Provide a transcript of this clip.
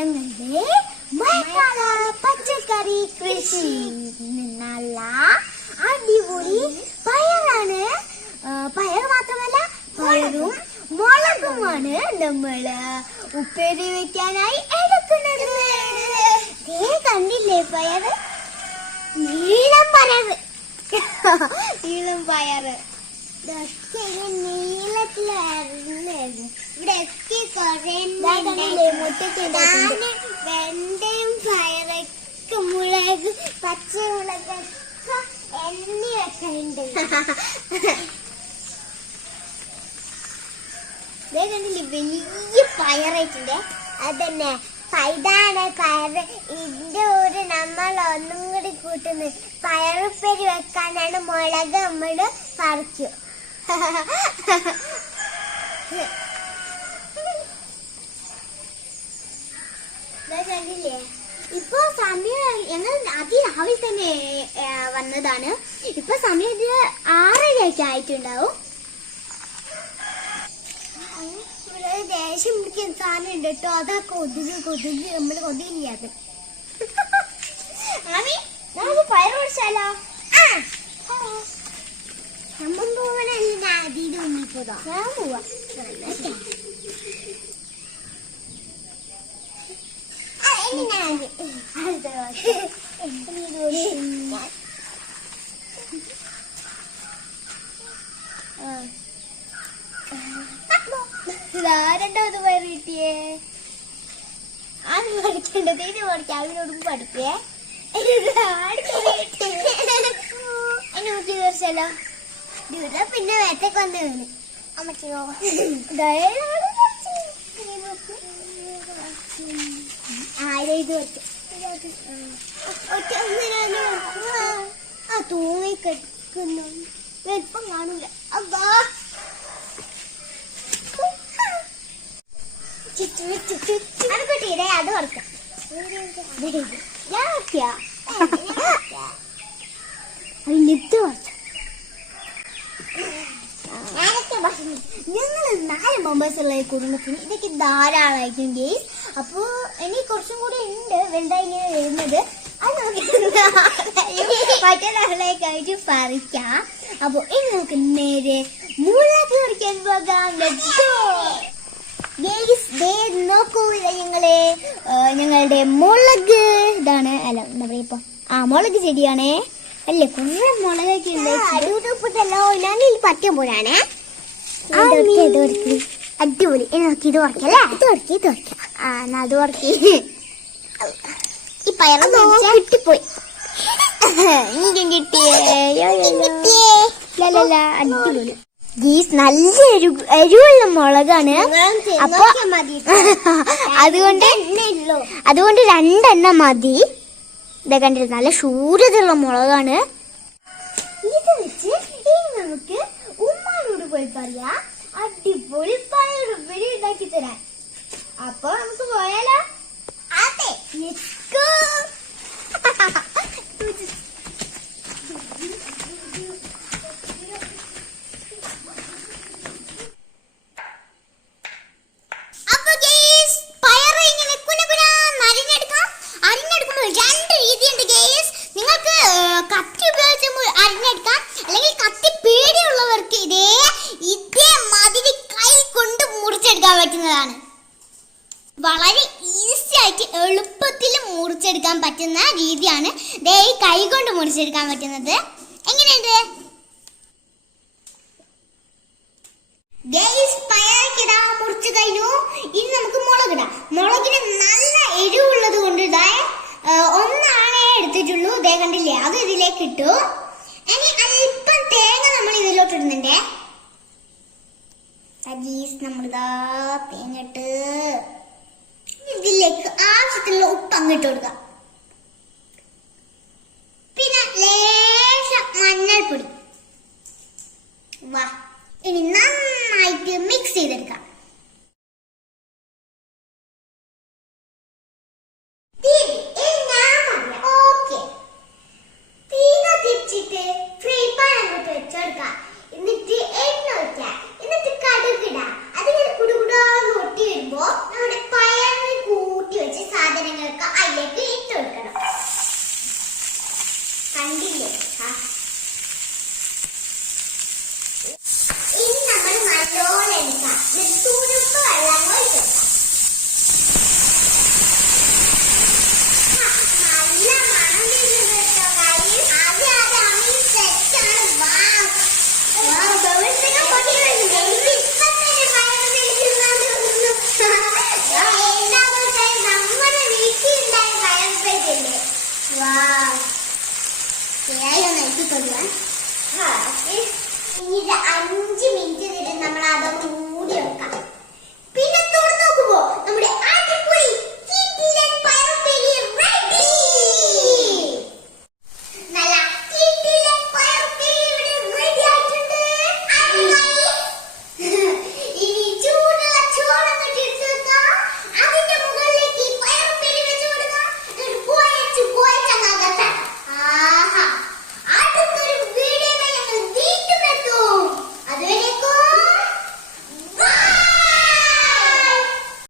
ഞങ്ങളുടെ മഴക്കാല പച്ചക്കറി കൃഷി നല്ല അടിപൊളി പയറാണ്. പയർ മാത്രമല്ല പയറും മുളകുമാണ് നമ്മള് ഉപ്പേരി വെക്കാനായി എടുക്കുന്നത്. കണ്ടില്ലേ പയർ, നീളം പയറ്, നീളം പയറ് നീളത്തിലായിരുന്നു. ഇവിടെയൊക്കെ വെണ്ടയും പയറൊക്കെ മുളക് പച്ചമുളകൊക്കെ എണ്ണി വെക്കുന്നുണ്ട്. കണ്ടില്ലേ വലിയ പയറായിട്ടുണ്ട്. അതന്നെ ഇതാണ് പയറ്. ഇതിന്റെ ഒരു നമ്മൾ ഒന്നും കൂടി കൂട്ടുന്നത് പയറുപ്പേരി വെക്കാനാണ്. മുളക് നമ്മള് പറിക്കും. കണ്ടില്ലേ ഇപ്പൊ സമയം ഞങ്ങൾ അതിരാവിലെ തന്നെ വന്നതാണ്. ഇപ്പൊ സമയം 6:30 ആയിട്ടുണ്ടാവും. ഇവിടെ ദേഷ്യം പിടിക്കുന്ന സാധനം ഉണ്ട് കേട്ടോ. അതാ കൊതുക്. നമ്മള് കൊതുകില്ലാത്ത ആമി നമുക്ക് പയർ പിടിച്ചാലോ? നമ്മൾ പോവാനല്ല അതിൽ ഉണ്ണിപ്പോതാ. ഞാൻ പോവാ. രണ്ടാമത് പയർ കിട്ടിയേ. ആദ്യം പഠിക്കേണ്ടത് ഇത് പഠിക്കാം. അവനോടും പഠിക്കേ. കുറച്ചല്ലോ പിന്നെ വേറ്റക്ക് വന്ന് വീണ് അമ്മച്ചോ. തൂങ്ങി കിടക്കുന്നു. ഇപ്പം കാണൂല. അതാ അത് കുട്ടിയുടെ അത് വറക്കാം. ഞാൻ വറക്കാ ഞങ്ങൾ 4 മെമ്പേഴ്സുള്ള കുടുംബത്തിന് ഇതൊക്കെ ധാരാളമായിരിക്കും ഗെയ്സ്. അപ്പൊ ഇനി കുറച്ചും കൂടി ഉണ്ട് വലുതായി ഇങ്ങനെ വരുന്നത്. അത് നമുക്ക് മറ്റൊരാളേക്കായിട്ട് പറിക്കാം. അപ്പൊ ഇനി നമുക്ക് നേരെ മുളക് പറിക്കാൻ പോകാം. നോക്കൂല ഞങ്ങളുടെ മുളക് ഇതാണ്. അല്ല എന്താ പറയാ ഇപ്പൊ മുളക് ചെടിയാണേ. അല്ലേ കുറെ മുളകൊക്കെ ഉണ്ടല്ലോ. ഞാൻ പറ്റിയ പോലാണേ. അടിപൊളി. നോക്കി ഇത് ഉറക്കല്ലേ? ഇത് ഉറക്കി അത് ഉറക്കി. ഈ പയറ് കിട്ടിപ്പോയി. കിട്ടിയേ അടിപൊളി ഗീസ്. നല്ല എരിവുള്ള മുളകാണ്. അപ്പൊ അതുകൊണ്ട് 2 എണ്ണം മതി. ഇതൊക്കെ കണ്ടിട്ട് നല്ല ശൂരതയുള്ള മുളകാണ്. ഇത് വെച്ച് ഇനി നമുക്ക് ഉമ്മാനോട് പോയി പറയാം അടിപൊളി പയറുപ്പേരി ഉണ്ടാക്കി തരാൻ. അപ്പൊ നമുക്ക് പോയാലോ? അതെ. പറ്റുന്നതാണ്. വളരെ ഈസി ആയിട്ട് എളുപ്പത്തിൽ മുറിച്ചെടുക്കാൻ പറ്റുന്ന രീതിയാണ് ഈ കൈ കൊണ്ട് മുറിച്ചെടുക്കാൻ പറ്റുന്നത്. എങ്ങനെയുണ്ട് പയറക്കിടാ മുറിച്ച് കഴിഞ്ഞു. ഇനി നമുക്ക് മുളകിടാം. മുളകിന് നല്ല എരിവുള്ളത് കൊണ്ട് 1 എടുത്തിട്ടുള്ളൂ. ഇതേ കണ്ടില്ലേ, അത് ഇതിലേക്ക് ഇട്ടു. ഇനി അല്പം തേങ്ങ നമ്മൾ ഇതിലോട്ട് ഇടുന്നുണ്ടേ. നമ്മളിതാ തേങ്ങട്ട് ഇതിലേക്ക് ആവശ്യത്തിനുള്ള ഉപ്പ് അങ്ങിട്ട് കൊടുക്കാം. പിന്നെ ലേശം മഞ്ഞൾപ്പൊടി. വാ, ഇനി നന്നായിട്ട് മിക്സ് ചെയ്തെടുക്കാം. ഫ്രൈ പാൻ അങ്ങോട്ട് വെച്ചെടുക്കാം. എന്നിട്ട് എണ്ണ ഒഴിക്കാം. എന്നിട്ട് കടുകിടാം. അതിങ്ങനെ കുടുകുടാന്ന് ഒട്ടി വരുമ്പോ നമ്മുടെ പയറിന് കൂട്ടി വെച്ച് ഇനി ഇത് 5 മിനിറ്റ് നമ്മൾ അതൊന്ന്